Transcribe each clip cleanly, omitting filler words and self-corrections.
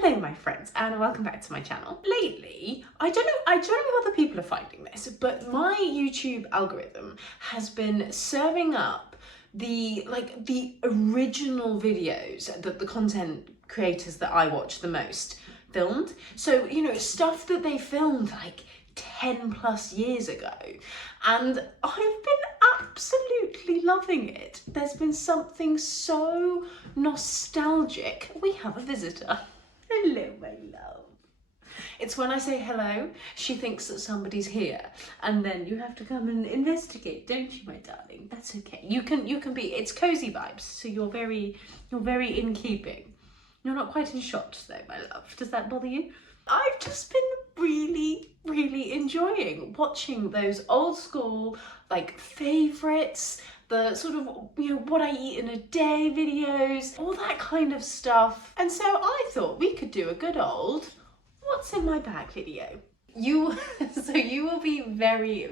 Hello my friends and welcome back to my channel. Lately, I don't know how other people are finding this, but my YouTube algorithm has been serving up the original videos that the content creators that I watch the most filmed. So, you know, stuff that they filmed like 10 plus years ago, and I've been absolutely loving it. There's been something so nostalgic. We have a visitor. Hello, my love. It's when I say hello, she thinks that somebody's here, and then you have to come and investigate, don't you, my darling? That's okay. You can be. It's cozy vibes, so you're very in keeping. You're not quite in shot though, my love. Does that bother you? I've just been really enjoying watching those old school like favourites, the sort of, you know, what I eat in a day videos, all that kind of stuff. And so I thought we could do a good old what's in my bag video. So you will be very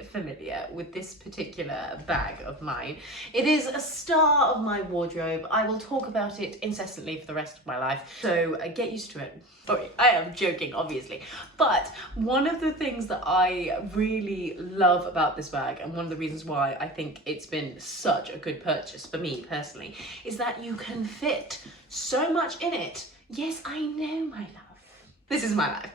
familiar with this particular bag of mine. It is a star of my wardrobe. I will talk about it incessantly for the rest of my life, so get used to it. Sorry, I am joking, obviously. But one of the things that I really love about this bag, and one of the reasons why I think it's been such a good purchase for me personally, is that you can fit so much in it. Yes, I know, my love. This is my life.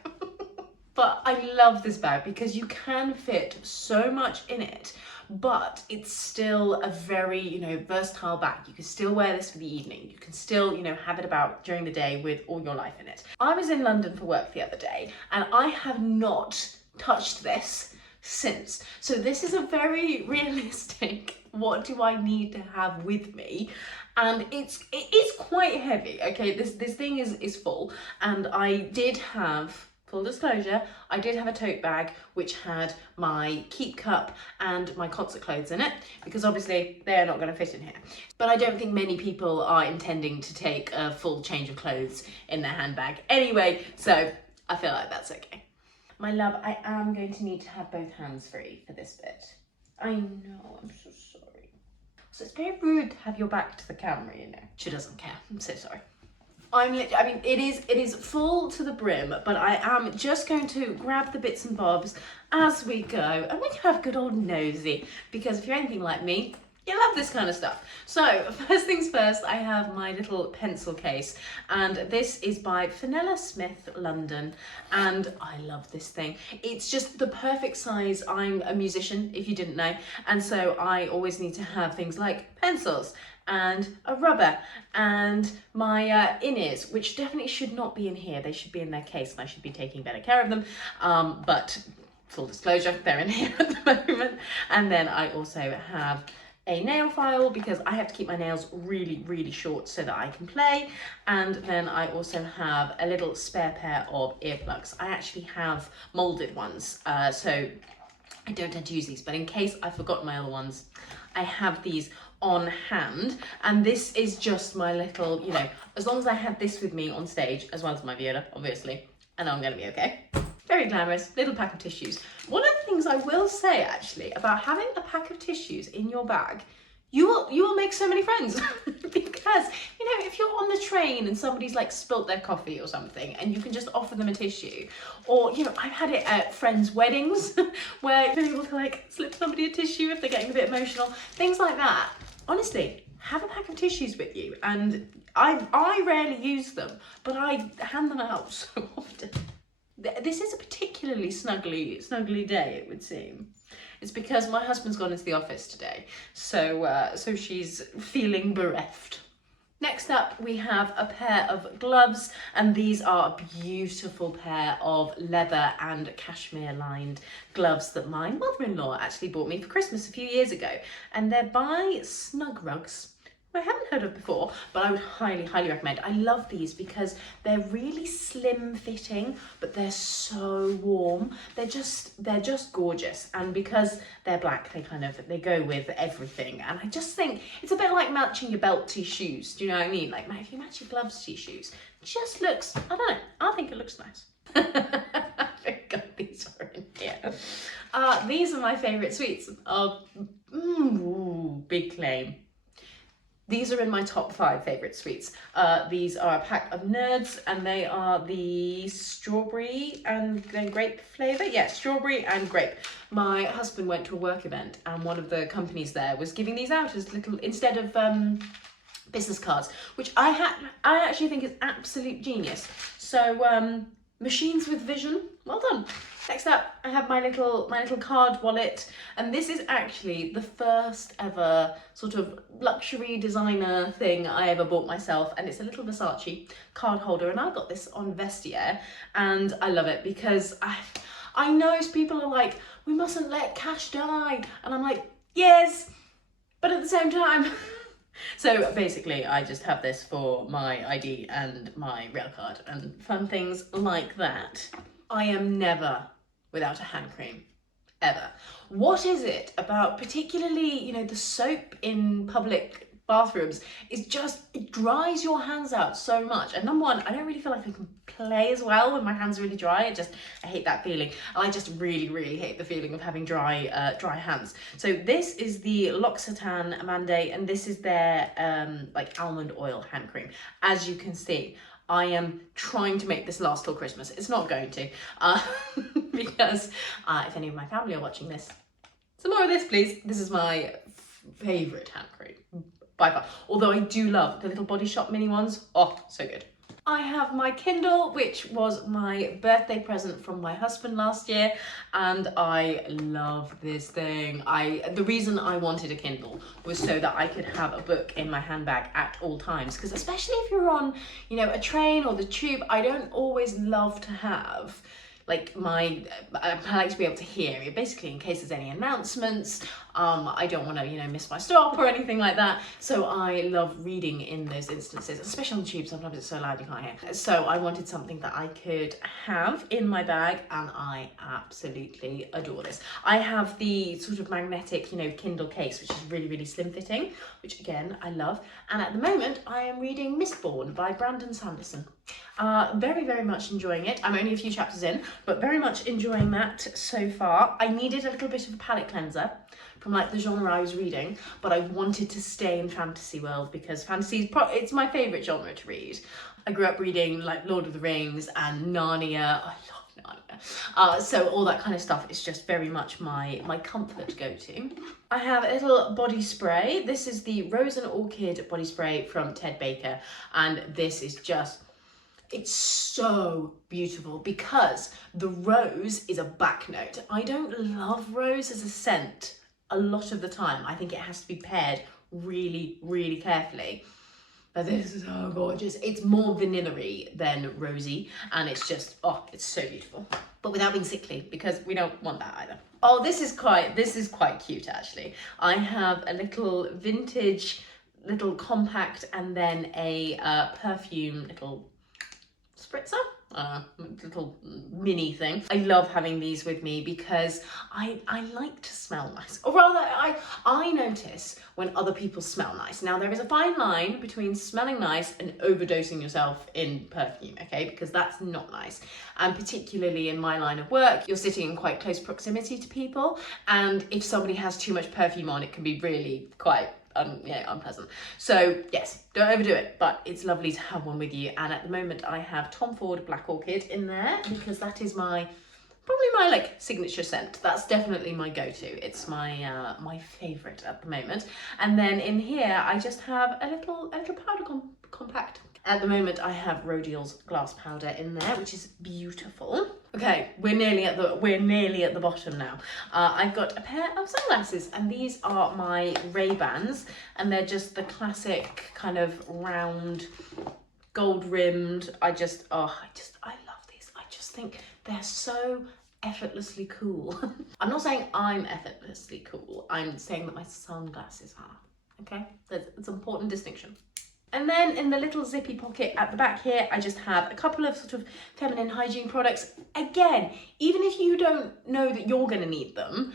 But I love this bag because you can fit so much in it, but it's still a very, you know, versatile bag. You can still wear this for the evening. You can still, you know, have it about during the day with all your life in it. I was in London for work the other day and I have not touched this since. So this is a very realistic, what do I need to have with me? And it is quite heavy, okay? This thing is full, and I did have, full disclosure, I did have a tote bag which had my keep cup and my concert clothes in it, because obviously they're not going to fit in here. But I don't think many people are intending to take a full change of clothes in their handbag anyway, so I feel like that's okay. My love, I am going to need to have both hands free for this bit. I know, I'm so sorry. So it's very rude to have your back to the camera, you know. She doesn't care, I'm so sorry. I mean, it is full to the brim, but I am just going to grab the bits and bobs as we go, and we can have a good old nosy, because if you're anything like me, you love this kind of stuff. So first things first, I have my little pencil case, and this is by Fenella Smith London, and I love this thing. It's just the perfect size. I'm a musician, if you didn't know, and so I always need to have things like pencils and a rubber and my in-ears, which definitely should not be in here. They should be in their case and I should be taking better care of them, but full disclosure, they're in here at the moment. And then I also have a nail file because I have to keep my nails really short so that I can play. And then I also have a little spare pair of earplugs. I actually have molded ones, so I don't tend to use these, but in case I've forgotten my other ones, I have these on hand. And this is just my little, you know, as long as I have this with me on stage, as well as my viola, obviously, I know I'm gonna be okay. Very glamorous, little pack of tissues. One of the things I will say actually about having a pack of tissues in your bag, you will make so many friends because, you know, if you're on the train and somebody's like spilt their coffee or something and you can just offer them a tissue, or, you know, I've had it at friends' weddings where you've been able to like slip somebody a tissue if they're getting a bit emotional, things like that. Honestly, have a pack of tissues with you, and I rarely use them, but I hand them out so often. This is a particularly snuggly day, it would seem. It's because my husband's gone into the office today, so she's feeling bereft. Next up, we have a pair of gloves, and these are a beautiful pair of leather and cashmere lined gloves that my mother-in-law actually bought me for Christmas a few years ago, and they're by Snug Rugs. I haven't heard of before, but I would highly recommend. I love these because they're really slim fitting, but they're so warm. They're just gorgeous, and because they're black, they go with everything. And I just think it's a bit like matching your belt to your shoes. Do you know what I mean? Like if you match your gloves to your shoes, it just looks, I don't know, I think it looks nice. Thank God these are in here. These are my favourite sweets. Big claim. These are in my top 5 favourite sweets. These are a pack of Nerds, and they are the strawberry and then grape flavour. Yeah, strawberry and grape. My husband went to a work event, and one of the companies there was giving these out as little, instead of business cards, which I actually think is absolute genius. So machines with vision, well done. Next up, I have my little card wallet, and this is actually the first ever sort of luxury designer thing I ever bought myself, and it's a little Versace card holder, and I got this on Vestiaire, and I love it because I know people are like, we mustn't let cash die, and I'm like, yes, but at the same time. So basically, I just have this for my ID and my rail card and fun things like that. I am never without a hand cream, ever. What is it about, particularly, you know, the soap in public bathrooms, is just, it dries your hands out so much. And number one, I don't really feel like I can play as well when my hands are really dry. I hate that feeling. I just really, really hate the feeling of having dry hands. So this is the L'Occitane Amande, and this is their like almond oil hand cream. As you can see, I am trying to make this last till Christmas. It's not going to, because if any of my family are watching this, some more of this, please. This is my favourite hand cream, by far. Although I do love the little Body Shop mini ones. Oh, so good. I have my Kindle, which was my birthday present from my husband last year, and I love this thing. The reason I wanted a Kindle was so that I could have a book in my handbag at all times, because especially if you're on, you know, a train or the tube, I don't always love to have like I like to be able to hear it, basically in case there's any announcements. I don't want to, you know, miss my stop or anything like that. So I love reading in those instances, especially on the tube. Sometimes it's so loud you can't hear. So I wanted something that I could have in my bag, and I absolutely adore this. I have the sort of magnetic, you know, Kindle case, which is really, really slim fitting, which again, I love. And at the moment, I am reading Mistborn by Brandon Sanderson. Very, very much enjoying it. I'm only a few chapters in, but very much enjoying that so far. I needed a little bit of a palate cleanser from like the genre I was reading, but I wanted to stay in fantasy world because fantasy it's my favourite genre to read. I grew up reading like Lord of the Rings and Narnia. I love Narnia. So all that kind of stuff is just very much my comfort go-to. I have a little body spray. This is the Rose and Orchid body spray from Ted Baker, and this is just, it's so beautiful because the rose is a back note. I don't love rose as a scent a lot of the time. I think it has to be paired really, really carefully. But this is so gorgeous. It's more vanilla-y than rosy, and it's just, oh, it's so beautiful. But without being sickly, because we don't want that either. Oh, this is quite cute actually. I have a little vintage, little compact, and then a perfume little spritzer, little mini thing. I love having these with me because I like to smell nice, or rather I notice when other people smell nice. Now there is a fine line between smelling nice and overdosing yourself in perfume, okay, because that's not nice. And particularly in my line of work, you're sitting in quite close proximity to people, and if somebody has too much perfume on, it can be really quite unpleasant. So yes, don't overdo it, but it's lovely to have one with you. And at the moment I have Tom Ford Black Orchid in there because that is probably my like signature scent. That's definitely my go-to. It's my my favorite at the moment. And then in here I just have a little powder compact. At the moment I have Rodial's glass powder in there, which is beautiful. Okay, we're nearly at the bottom now. I've got a pair of sunglasses, and these are my Ray-Bans, and they're just the classic kind of round, gold rimmed. I love these. I just think they're so effortlessly cool. I'm not saying I'm effortlessly cool. I'm saying that my sunglasses are. Okay, it's an important distinction. And then in the little zippy pocket at the back here, I just have a couple of sort of feminine hygiene products. Again, even if you don't know that you're going to need them,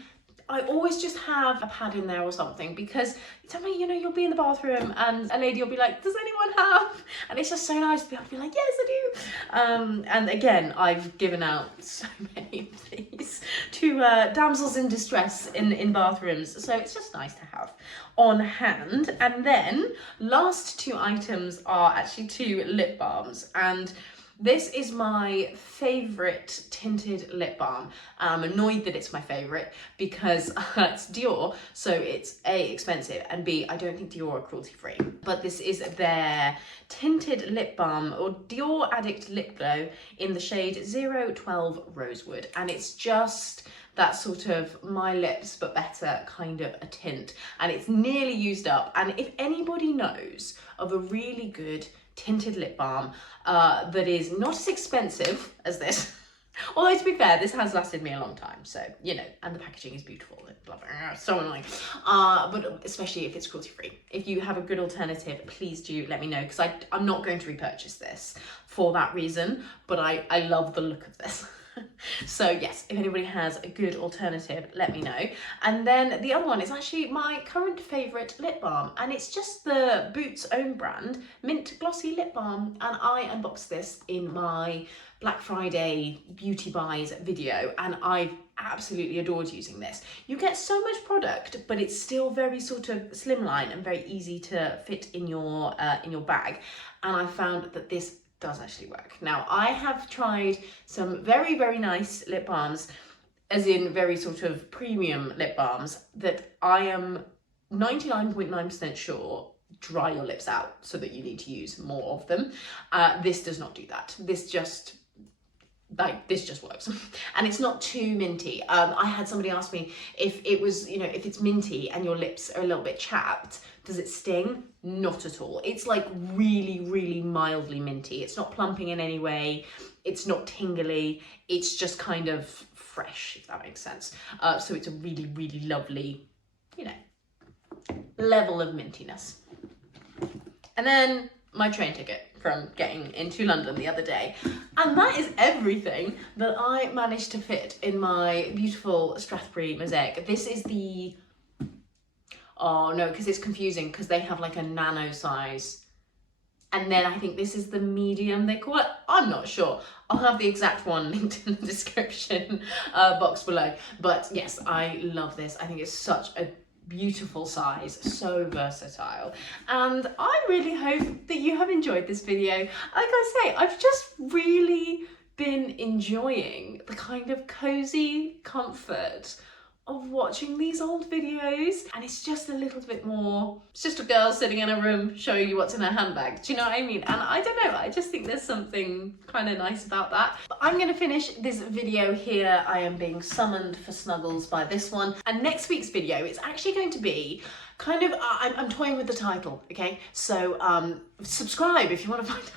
I always just have a pad in there or something, because sometimes, you know, you'll be in the bathroom and a lady will be like, does anyone have? And it's just so nice to be able to be like, yes, I do. And again, I've given out so many of these. to damsels in distress in bathrooms. So it's just nice to have on hand. And then last two items are actually two lip balms, and this is my favourite tinted lip balm. I'm annoyed that it's my favourite because it's Dior, so it's A, expensive, and B, I don't think Dior are cruelty free. But this is their tinted lip balm, or Dior Addict Lip Glow, in the shade 012 Rosewood, and it's just that sort of my lips but better kind of a tint, and it's nearly used up. And if anybody knows of a really good tinted lip balm that is not as expensive as this, although to be fair, this has lasted me a long time, so you know, and the packaging is beautiful, blah, blah, blah, so annoying, but especially if it's cruelty free. If you have a good alternative, please do let me know, because I'm not going to repurchase this for that reason, but I love the look of this. So yes, if anybody has a good alternative, let me know. And then the other one is actually my current favourite lip balm, and it's just the Boots own brand Mint Glossy Lip Balm, and I unboxed this in my Black Friday beauty buys video, and I've absolutely adored using this. You get so much product, but it's still very sort of slimline and very easy to fit in your bag, and I found that this does actually work. Now, I have tried some very, very nice lip balms, as in very sort of premium lip balms, that I am 99.9% sure dry your lips out so that you need to use more of them. This does not do that. This just works. And it's not too minty. I had somebody ask me if it was, you know, if it's minty and your lips are a little bit chapped, does it sting? Not at all. It's like really, really mildly minty. It's not plumping in any way. It's not tingly. It's just kind of fresh, if that makes sense. So it's a really, really lovely, you know, level of mintiness. And then my train ticket from getting into London the other day. And that is everything that I managed to fit in my beautiful Strathberry Mosaic. This is the, oh no, because it's confusing because they have like a nano size. And then I think this is the medium they call it. I'm not sure. I'll have the exact one linked in the description box below. But yes, I love this. I think it's such a beautiful size, so versatile, and I really hope that you have enjoyed this video. Like I say, I've just really been enjoying the kind of cozy comfort of watching these old videos, and it's just a little bit more, it's just a girl sitting in a room showing you what's in her handbag. Do you know what I mean? And I don't know, I just think there's something kind of nice about that. But I'm going to finish this video here. I am being summoned for snuggles by this one, and next week's video is actually going to be kind of, I'm toying with the title, okay? So subscribe if you want to find out.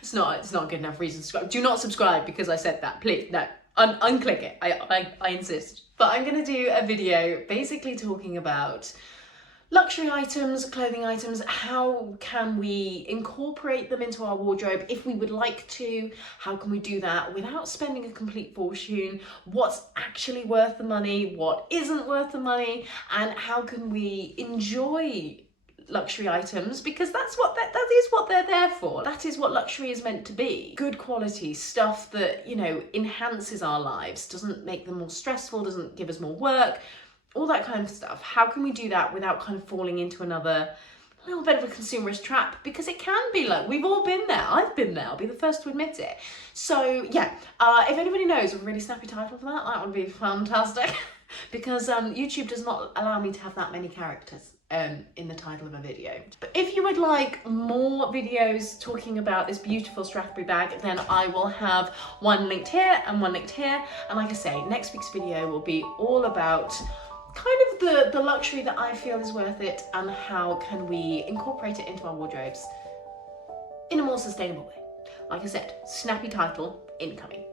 It's not a good enough reason to subscribe. Do not subscribe because I said that, please, no. Unclick it, I insist. But I'm gonna do a video basically talking about luxury items, clothing items, how can we incorporate them into our wardrobe if we would like to, how can we do that without spending a complete fortune, what's actually worth the money, what isn't worth the money, and how can we enjoy luxury items, because that is what they're there for. That is what luxury is meant to be. Good quality stuff that, you know, enhances our lives, doesn't make them more stressful, doesn't give us more work, all that kind of stuff. How can we do that without kind of falling into another little bit of a consumerist trap? Because it can be, like, we've all been there. I've been there, I'll be the first to admit it. So yeah, if anybody knows a really snappy title for that, that would be fantastic. Because YouTube does not allow me to have that many characters in the title of a video. But if you would like more videos talking about this beautiful Strathberry bag, then I will have one linked here and one linked here. And like I say, next week's video will be all about kind of the luxury that I feel is worth it, and how can we incorporate it into our wardrobes in a more sustainable way. Like I said, snappy title incoming.